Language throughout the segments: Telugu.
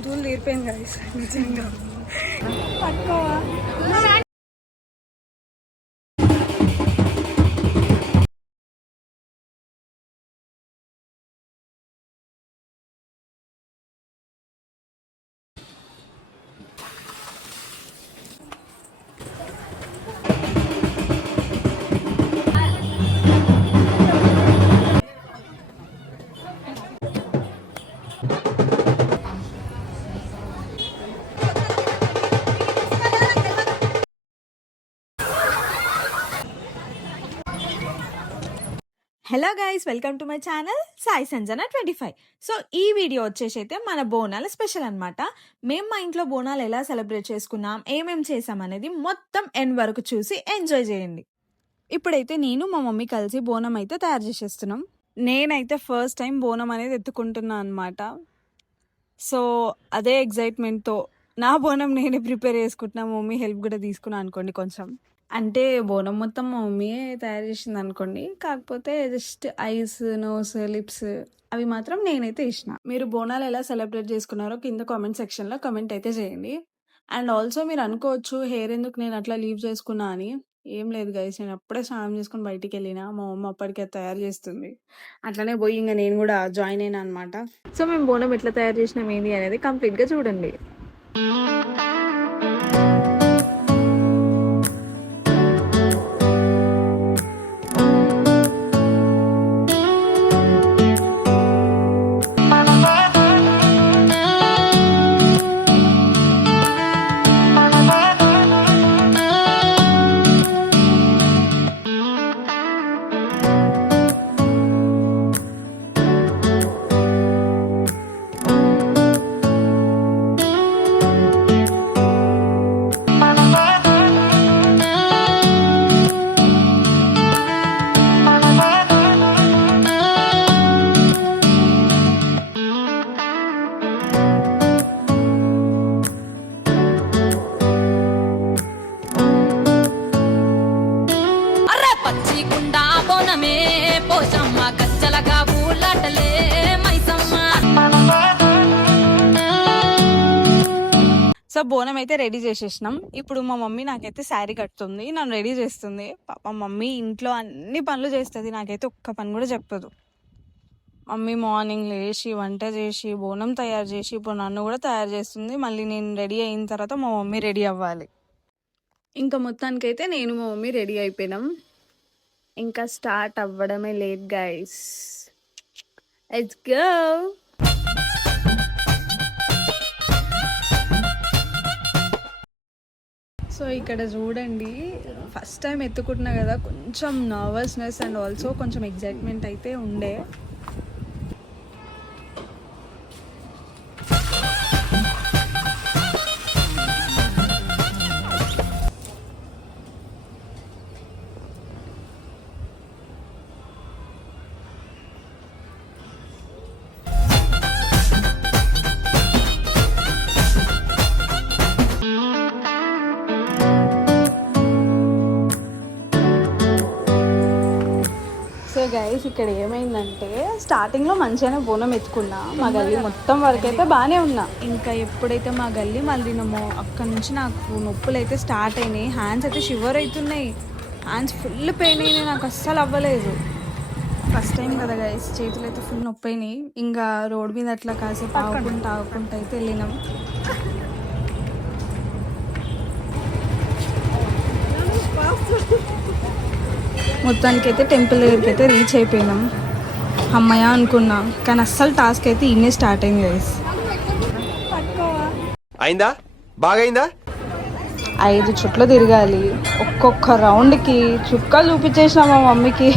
దూలు తీరిపోయింది గైస్ నిజంగా. పట్టుకోవా? Hello guys, welcome to my channel Sai Sanjana 25. So ఈ వీడియో వచ్చేసి అయితే మన బోనాల స్పెషల్ అనమాట. మేము మా ఇంట్లో బోనాలు ఎలా సెలబ్రేట్ చేసుకున్నాం, ఏమేం చేసాం అనేది మొత్తం ఎండ్ వరకు చూసి ఎంజాయ్ చేయండి. ఇప్పుడైతే నేను మా మమ్మీ కలిసి బోనం అయితే తయారు చేసేస్తున్నాం. నేనైతే ఫస్ట్ టైం బోనం అనేది ఎత్తుకుంటున్నా అనమాట. సో అదే ఎగ్జైట్మెంట్తో నా బోనం నేనే ప్రిపేర్ చేసుకుంటున్నా. మమ్మీ హెల్ప్ కూడా తీసుకున్నా అనుకోండి కొంచెం. అంటే బోనం మొత్తం మా మమ్మీయే తయారు చేసింది అనుకోండి, కాకపోతే జస్ట్ ఐస్, నోస్, లిప్స్ అవి మాత్రం నేనైతే ఇచ్చిన. మీరు బోనాలు ఎలా సెలబ్రేట్ చేసుకున్నారో కింద కామెంట్ సెక్షన్లో కామెంట్ అయితే చేయండి. అండ్ ఆల్సో మీరు అనుకోవచ్చు హెయిర్ ఎందుకు నేను అట్లా లీవ్ చేసుకున్నా అని. ఏం లేదు గైస్, నేను అప్పుడే స్నానం చేసుకుని బయటికి వెళ్ళినా, మా మమ్మ అప్పటికే తయారు చేస్తుంది. అట్లనే పోయి ఇంకా నేను కూడా జాయిన్ అయినా అనమాట. సో మేము బోనం ఎట్లా తయారు చేసినాం ఏంటి అనేది కంప్లీట్గా చూడండి. సో బోనం అయితే రెడీ చేసేసినాం. ఇప్పుడు మా మమ్మీ నాకైతే శారీ కట్టుతుంది, నన్ను రెడీ చేస్తుంది. పాప మమ్మీ ఇంట్లో అన్ని పనులు చేస్తుంది, నాకైతే ఒక్క పని కూడా చెప్పదు. మమ్మీ మార్నింగ్ లేచి వంట చేసి బోనం తయారు చేసి ఇప్పుడు నన్ను కూడా తయారు చేస్తుంది. మళ్ళీ నేను రెడీ అయిన తర్వాత మా మమ్మీ రెడీ అవ్వాలి. ఇంకా మొత్తానికైతే నేను మా మమ్మీ రెడీ అయిపోయినాం. ఇంకా స్టార్ట్ అవ్వడమే late guys. Let's go. So ఇక్కడ చూడండి, ఫస్ట్ టైం ఎత్తుకుంటున్నా కదా, కొంచెం నర్వస్నెస్ అండ్ ఆల్సో కొంచెం ఎగ్జైట్మెంట్ అయితే ఉండే. సో గైస్ ఇక్కడ ఏమైందంటే, స్టార్టింగ్లో మంచిగానే బోనం ఎత్తుకున్నా, మా గల్లీ మొత్తం వరకు అయితే బాగానే ఉన్నా. ఇంకా ఎప్పుడైతే మా గల్లీ మళ్ళీనమో అక్కడ నుంచి నాకు నొప్పులు అయితే స్టార్ట్ అయినాయి. హ్యాండ్స్ అయితే షివర్ అవుతున్నాయి, హ్యాండ్స్ ఫుల్ పెయిన్ అయినాయి, నాకు అస్సలు అవ్వలేదు. ఫస్ట్ టైం కదా గైస్, చేతులు అయితే ఫుల్ నొప్పి అయినాయి. ఇంకా రోడ్ మీద అట్లా కాసేపు ఆగుకుంటా అయితే వెళ్ళినాం. మొత్తానికి అయితే టెంపుల్ దగ్గరికి అయితే రీచ్ అయిపోయినాం. అమ్మయ్య అనుకున్నా, కానీ అస్సలు టాస్క్ అయితే ఇన్నే స్టార్ట్ అయింది గైస్. అయిందా? బాగైందా? 5 చుట్లు తిరగాలి. ఒక్కొక్క రౌండ్కి చుక్కలు చూపించేసిన మా మమ్మీకి.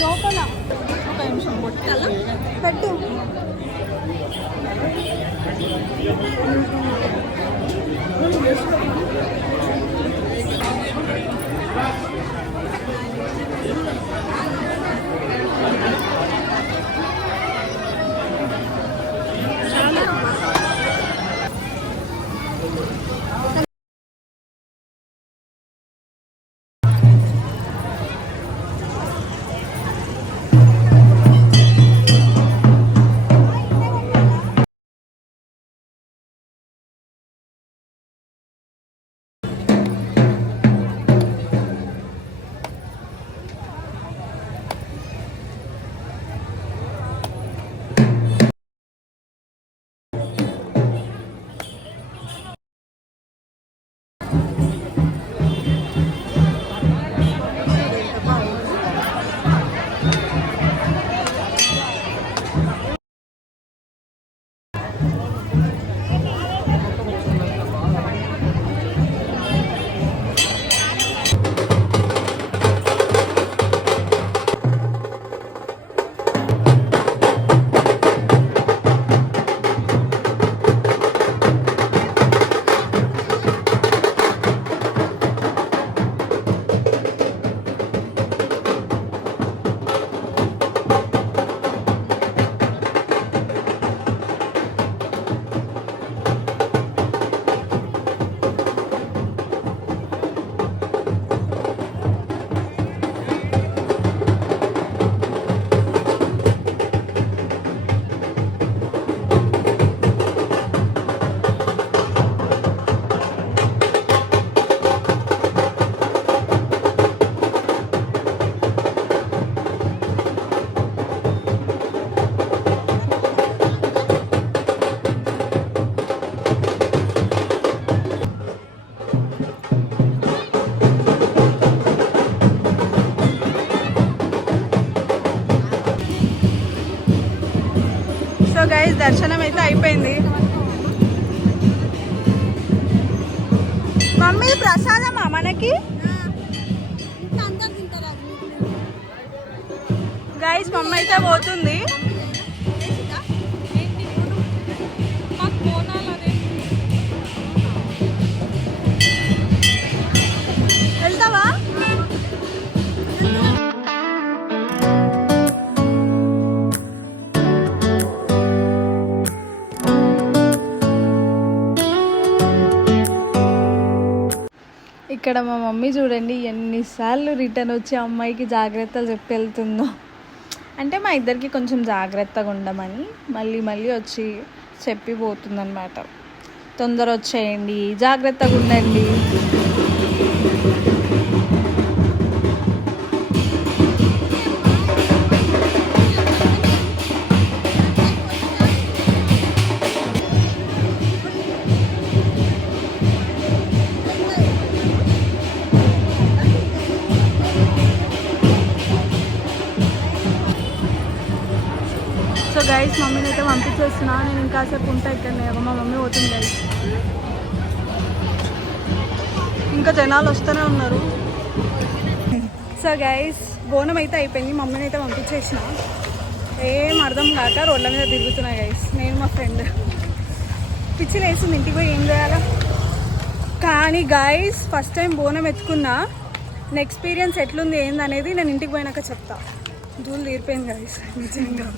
లోపల ఒక నిమిషం కొట్టాలా పెట్టు. సో గైస్ దర్శనం అయితే అయిపోయింది. మమ్మీ ప్రసాదమా మనకి? గైస్ మమ్మీ అయితే పోతుంది. వెళ్తావా? ఇక్కడ మా మమ్మీ చూడండి ఎన్నిసార్లు రిటర్న్ వచ్చి అమ్మాయికి జాగ్రత్తలు చెప్పి వెళ్తుందో. అంటే మా ఇద్దరికి కొంచెం జాగ్రత్తగా ఉండమని మళ్ళీ మళ్ళీ వచ్చి చెప్పి పోతుందన్నమాట. తొందర వచ్చేయండి, జాగ్రత్తగా ఉండండి. సో గైస్ మమ్మీని అయితే పంపించేస్తున్నా. నేను ఇంకాసేపు ఉంటా ఇక్కడనే. మా మమ్మీ పోతుంది గైస్. ఇంకా జనాలు వస్తూనే ఉన్నారు. సో గైస్ బోనం అయితే అయిపోయింది. మమ్మీని అయితే పంపించేసిన. ఏం అర్థం కాక రోడ్ల మీద తిరుగుతున్నా గైస్. నేను మా ఫ్రెండ్ పిచ్చి లేస్తుంది. ఇంటికి పోయి ఏం చేయాలా కానీ గైస్ ఫస్ట్ టైం బోనం ఎత్తుకున్నా. నా ఎక్స్పీరియన్స్ ఎట్లుంది ఏందనేది నేను ఇంటికి పోయినాక చెప్తా. ధూళి తీరిపోయింది గైస్ నిజంగా.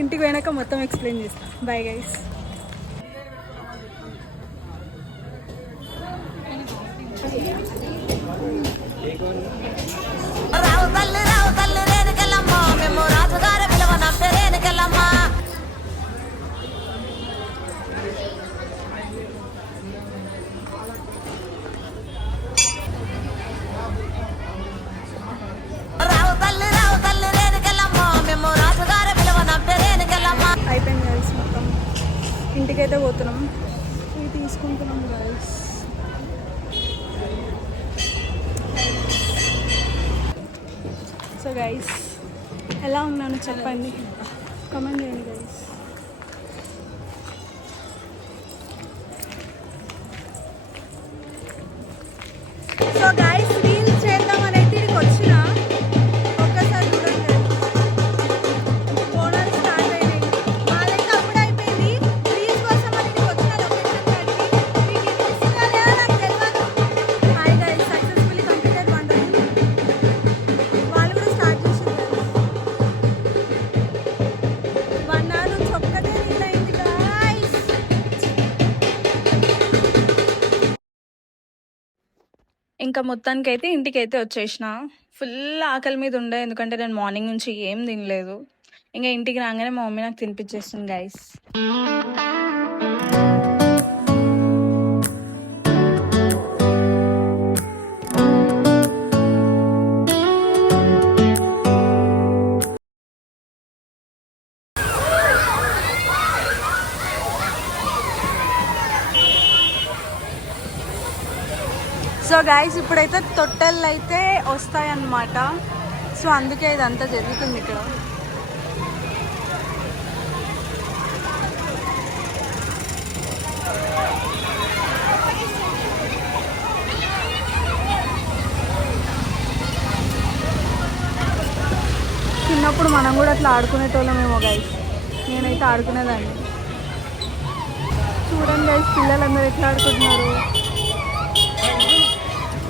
ఇంటికి పోయినాక మొత్తం ఎక్స్ప్లెయిన్ చేస్తా. Bye guys. అయిపోయింది గైస్ మొత్తం. ఇంటికైతే పోతున్నాం. ఇవి తీసుకుంటున్నాం గైస్. సో గైస్ ఎలా ఉన్నాను చెప్పండి. కమెంట్ చేయండి గైస్. సో గైస్ రీల్స్ చేద్దామని అయితే ఇక్కడికి వచ్చిన ఒక్కసారి చూడండి బోనాలు స్టార్ట్ అయినాయి. మాదైతే అప్పుడు అయిపోయింది. రీల్స్ కోసం అని ఇక్కడికి వచ్చిన లొకేషన్ కాడికి మీకు ఇస్తుందా లేదా నాకు తెలియదు. హాయ్ గైస్, సక్సెస్ఫుల్లీ కంప్లీటెడ్ 1 రోజు. వాళ్ళు కూడా స్టార్ట్ చేసింది 1 hour నుంచి ఒక్కటే రీల్ అయింది గైస్. ఇంకా మొత్తానికి అయితే ఇంటికి అయితే వచ్చేసిన. ఫుల్ ఆకలి మీద ఉండే, ఎందుకంటే నేను మార్నింగ్ నుంచి ఏం తినలేదు. ఇంకా ఇంటికి రాగానే మా మమ్మీ నాకు తినిపించేస్తుంది గైస్. సో గైస్ ఇప్పుడైతే తొట్టెళ్ళు అయితే వస్తాయన్నమాట. సో అందుకే ఇదంతా జరుగుతుంది ఇక్కడ. చిన్నప్పుడు మనం కూడా అట్లా ఆడుకునేటోళ్ళమేమో గైస్. నేనైతే ఆడుకునేదాన్ని. చూడండి గైస్, పిల్లలందరూ ఎట్లా ఆడుకుంటున్నారు.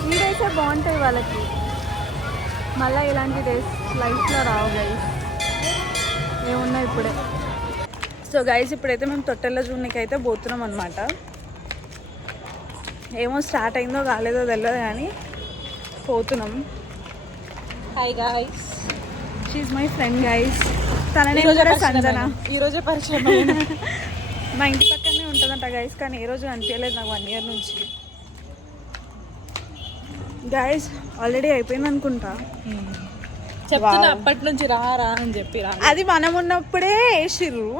ఈ డేసే బాగుంటాయి వాళ్ళకి. మళ్ళీ ఇలాంటి డేస్ లైఫ్లో రావు గైస్. ఏమున్నా ఇప్పుడే. సో గైస్ ఇప్పుడైతే మేము తొట్టెల్లో చూడడానికి అయితే పోతున్నాం అనమాట. ఏమో స్టార్ట్ అయిందో కాలేదో తెలియదు కానీ పోతున్నాం. హాయ్ గైస్, షీఈ్ మై ఫ్రెండ్ గైస్. తననే సంజన. ఈరోజే పరిచయం. మా ఇంటి పక్కనే ఉంటుందంట గైస్, కానీ ఏ రోజు అనిపించలేదు నాకు 1 year నుంచి. గైస్ ఆల్రెడీ అయిపోయింది అనుకుంటా. చెప్తున్నా అప్పటి నుంచి రా అని చెప్పి అది మనం ఉన్నప్పుడే వేసిర్రు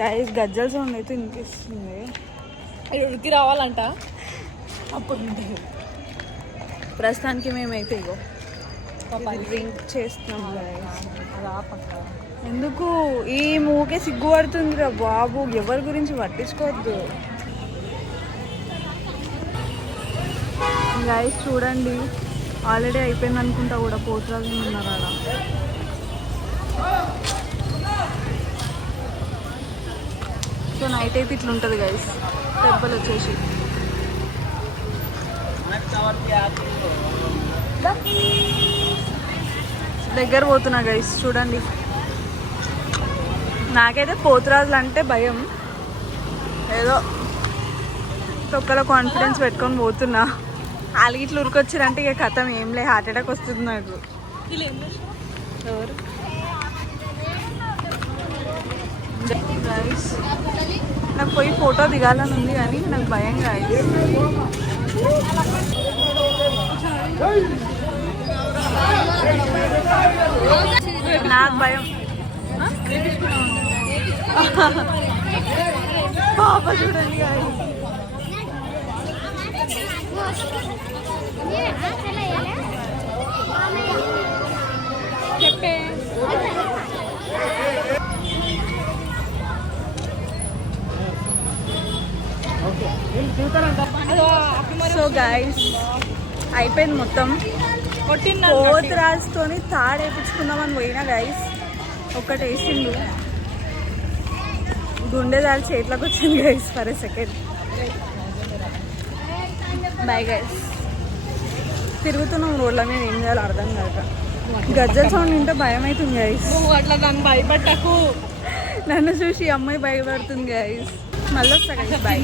గైస్. గజ్జల సౌండ్ అయితే వినిపిస్తుంది. ఉడికి రావాలంట అప్పుడు. ప్రస్తుతానికి మేమైతే ఇగో డ్రింక్ చేస్తున్నాం గైస్. ఎందుకు ఈ మూకే సిగ్గుపడుతుంది రా బాబు, ఎవరి గురించి పట్టించుకోవద్దు గైస్. చూడండి ఆల్రెడీ అయిపోయింది అనుకుంటా కూడా, పోతురాజు ఉన్నారు అలా. సో నైట్ అయితే ఇట్లా ఉంటుంది గైస్. దెబ్బలు వచ్చేసి దగ్గర పోతున్నా గైస్. చూడండి నాకైతే పోతురాజులు అంటే భయం. ఏదో తొక్కలో కాన్ఫిడెన్స్ పెట్టుకొని పోతున్నా. వాళ్ళకి ఇట్లా ఉరికొచ్చారంటే ఇక కథం ఏం లే, హార్ట్ అటాక్ వస్తుంది నాకు. ఎవరు గైస్, నాకు పోయి ఫోటో దిగాలని ఉంది కానీ నాకు భయం గైస్. నాకు భయం. పాప చూడండి గైస్. చెప్పే సో గైస్ అయిపోయింది మొత్తం. పోతురాజుతోని తాడు వేయించుకుందామని పోయినా గైస్. ఒక్కటి వేసిండు, గుండె దారి చేతిలోకి వచ్చింది guys for a second. Bye guys. తిరుగుతున్నాం రోడ్ల మీద, ఏం చేయాలో అర్థం కాక. గజ్జల సౌండ్ వింటే భయం అవుతుంది గైస్. నువ్వు అట్లా దాన్ని భయపడ్డాకు. నన్ను చూసి అమ్మాయి భయపడుతుంది గైస్. మళ్ళీ వస్తా గైస్. బాయ్.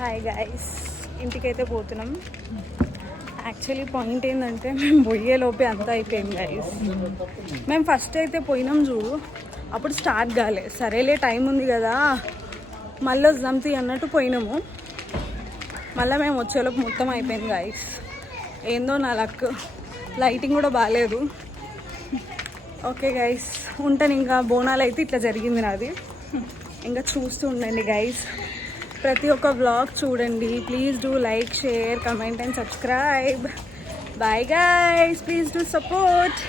హాయ్ గైస్, ఇంటికైతే పోతున్నాం. యాక్చువల్లీ పాయింట్ ఏంటంటే మేము పోయేలోపే అంతా అయిపోయింది గైస్. మేము ఫస్ట్ అయితే పోయినాం చూడు, అప్పుడు స్టార్ట్ కాలే. సరేలే టైం ఉంది కదా మళ్ళీ వద్దాం తీ అన్నట్టు పోయినాము. మళ్ళీ మేము వచ్చేలోపు మొత్తం అయిపోయింది గైస్. ఏందో నా లక్, లైటింగ్ కూడా బాగాలేదు. ఓకే గైస్, ఉంటాను. ఇంకా బోనాలు అయితే ఇట్లా జరిగింది నాది. ఇంకా చూస్తూ ఉండండి గైస్. ప్రతి ఒక్క వ్లాగ్ చూడండి. Please do like, share, comment and subscribe. Bye guys, please do support.